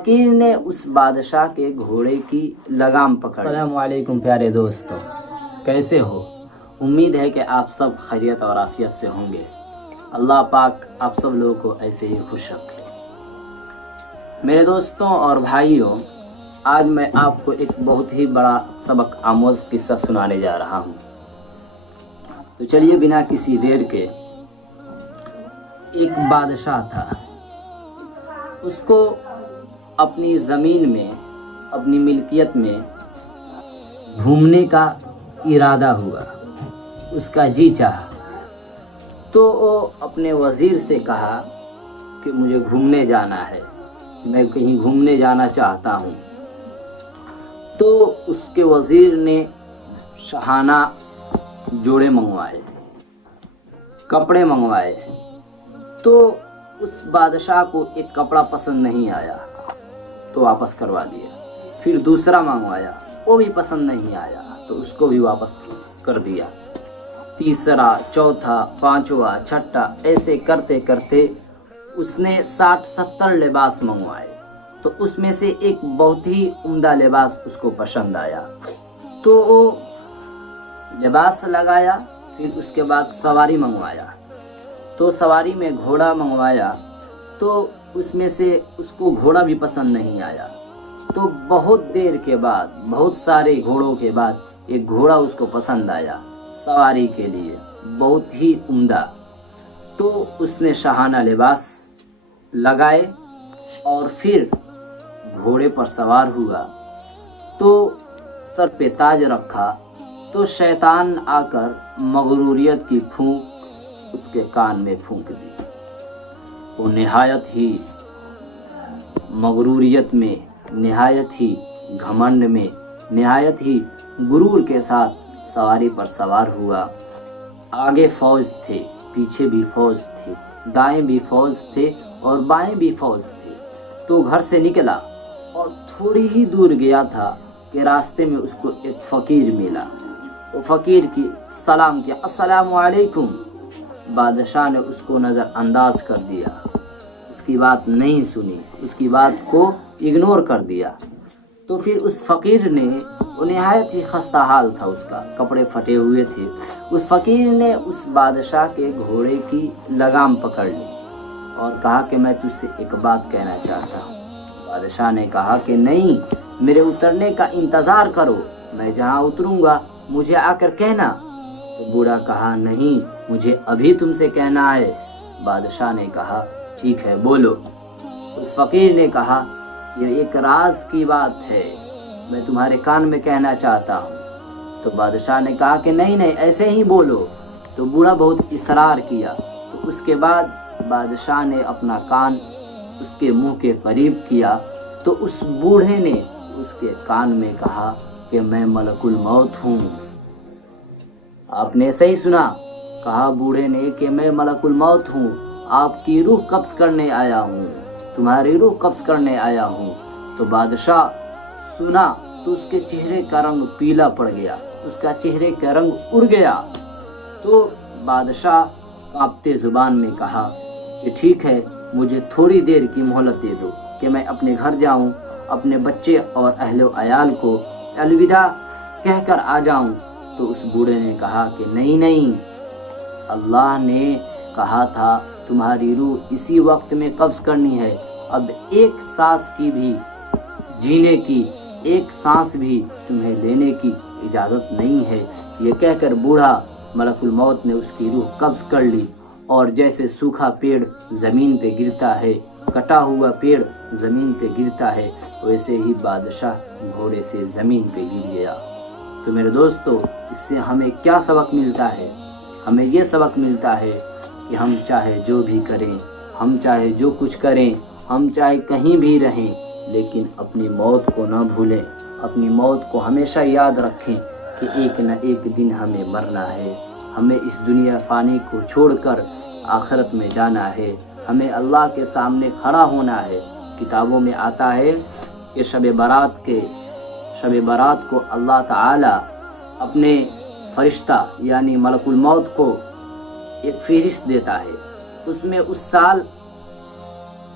फकीर ने उस बादशाह के घोड़े की लगाम पकड़ी। अस्सलाम वालेकुम प्यारे दोस्तों, कैसे हो? उम्मीद है कि आप सब खैरियत और आफियत से होंगे। अल्लाह पाक आप सब लोगों को ऐसे ही खुश रखे। मेरे दोस्तों और भाइयों, आज मैं आपको एक बहुत ही बड़ा सबक आमोज किस्सा सुनाने जा रहा हूँ। तो चलिए बिना किसी देर के, एक बादशाह था, उसको अपनी ज़मीन में, अपनी मिल्कियत में घूमने का इरादा हुआ, उसका जी चाहा। तो वो अपने वज़ीर से कहा कि मुझे घूमने जाना है, मैं कहीं घूमने जाना चाहता हूँ। तो उसके वज़ीर ने शाहाना जोड़े मंगवाए, कपड़े मंगवाए। तो उस बादशाह को एक कपड़ा पसंद नहीं आया तो वापस करवा दिया। फिर दूसरा मंगवाया, वो भी पसंद नहीं आया तो उसको भी वापस कर दिया। तीसरा, चौथा, पांचवा, छठा, ऐसे करते करते उसने 60-70 लिबास मंगवाए। तो उसमें से एक बहुत ही उम्दा लिबास उसको पसंद आया तो वो लिबास लगाया। फिर उसके बाद सवारी मंगवाया, तो सवारी में घोड़ा मंगवाया। तो उसमें से उसको घोड़ा भी पसंद नहीं आया। तो बहुत देर के बाद, बहुत सारे घोड़ों के बाद एक घोड़ा उसको पसंद आया सवारी के लिए, बहुत ही उम्दा। तो उसने शाहाना लिबास लगाए और फिर घोड़े पर सवार हुआ। तो सर पे ताज रखा तो शैतान आकर मगरूरियत की फूंक उसके कान में फूंक दी। वो निहायत ही मगरूरियत में, निहायत ही घमंड में, निहायत ही गुरूर के साथ सवारी पर सवार हुआ। आगे फौज थे, पीछे भी फौज थे, दाएं भी फौज थे और बाएं भी फौज थे। तो घर से निकला और थोड़ी ही दूर गया था कि रास्ते में उसको एक फ़कीर मिला। वो फ़कीर की सलाम किया, अस्सलामु अलैकुम। बादशाह ने उसको नज़रअंदाज कर दिया, उसकी बात नहीं सुनी, उसकी बात को इग्नोर कर दिया। तो फिर उस फ़कीर ने, वो निहायत ही खस्ता हाल था, उसका कपड़े फटे हुए थे, उस फ़कीर ने उस बादशाह के घोड़े की लगाम पकड़ ली और कहा कि मैं तुझसे एक बात कहना चाहता हूँ। बादशाह ने कहा कि नहीं, मेरे उतरने का इंतज़ार करो, मैं जहाँ उतरूँगा मुझे आकर कहना। तो बूढ़ा कहा नहीं, मुझे अभी तुमसे कहना है। बादशाह ने कहा ठीक है, बोलो। उस फ़कीर ने कहा ये एक राज की बात है, मैं तुम्हारे कान में कहना चाहता हूँ। तो बादशाह ने कहा कि नहीं नहीं, ऐसे ही बोलो। तो बूढ़ा बहुत इसरार किया। तो उसके बाद बादशाह ने अपना कान उसके मुंह के करीब किया। तो उस बूढ़े ने उसके कान में कहा कि मैं मलकुल मौत हूँ। आपने सही सुना, कहा बूढ़े ने कि मैं मलकुल मौत हूँ, आपकी रूह कब्ज़ करने आया हूँ, तुम्हारी रूह कब्ज़ करने आया हूँ। तो बादशाह सुना तो उसके चेहरे का रंग पीला पड़ गया, उसका चेहरे का रंग उड़ गया। तो बादशाह कांपते ज़ुबान में कहा कि ठीक है, मुझे थोड़ी देर की मोहलत दे दो कि मैं अपने घर जाऊँ, अपने बच्चे और अहले अयाल को अलविदा कहकर आ जाऊँ। तो उस बूढ़े ने कहा कि नहीं नहीं, अल्लाह ने कहा था तुम्हारी रूह इसी वक्त में कब्ज़ करनी है, अब एक सांस की भी जीने की, एक सांस भी तुम्हें लेने की इजाज़त नहीं है। ये कहकर बूढ़ा मलकुल मौत ने उसकी रूह कब्ज़ कर ली। और जैसे सूखा पेड़ ज़मीन पे गिरता है, कटा हुआ पेड़ ज़मीन पे गिरता है, वैसे ही बादशाह घोड़े से ज़मीन पे गिर गया। तो मेरे दोस्तों, इससे हमें क्या सबक मिलता है? हमें ये सबक मिलता है कि हम चाहे जो भी करें, हम चाहे जो कुछ करें, हम चाहे कहीं भी रहें, लेकिन अपनी मौत को ना भूलें। अपनी मौत को हमेशा याद रखें कि एक न एक दिन हमें मरना है, हमें इस दुनिया फ़ानी को छोड़कर आखिरत में जाना है, हमें अल्लाह के सामने खड़ा होना है। किताबों में आता है कि शब बारात को अल्लाह ताला अपने फरिश्ता यानी मलकुल मौत को एक फहरिस्त देता है। उसमें उस साल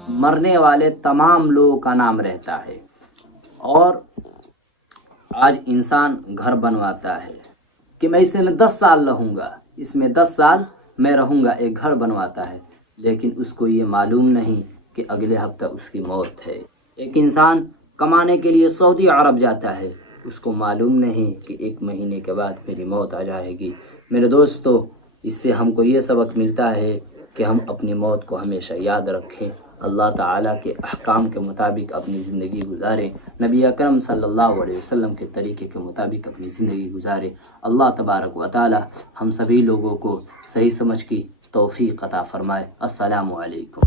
مرنے والے تمام لوگوں کا نام رہتا ہے۔ اور آج انسان گھر بنواتا ہے کہ میں اسے 10 سال رہوں گا، اس میں 10 سال میں رہوں گا، ایک گھر بنواتا ہے، لیکن اس کو یہ معلوم نہیں کہ اگلے ہفتہ اس کی موت ہے۔ ایک انسان کمانے کے لیے سعودی عرب جاتا ہے، اس کو معلوم نہیں کہ 1 مہینے کے بعد میری موت آ جائے گی۔ میرے دوستو، اس سے ہم کو یہ سبق ملتا ہے کہ ہم اپنی موت کو ہمیشہ یاد رکھیں، اللہ تعالیٰ کے احکام کے مطابق اپنی زندگی گزاریں، نبی اکرم صلی اللہ علیہ وسلم کے طریقے کے مطابق اپنی زندگی گزاریں۔ اللہ تبارک و تعالیٰ ہم سبھی لوگوں کو صحیح سمجھ کی توفیق عطا فرمائے۔ السلام علیکم۔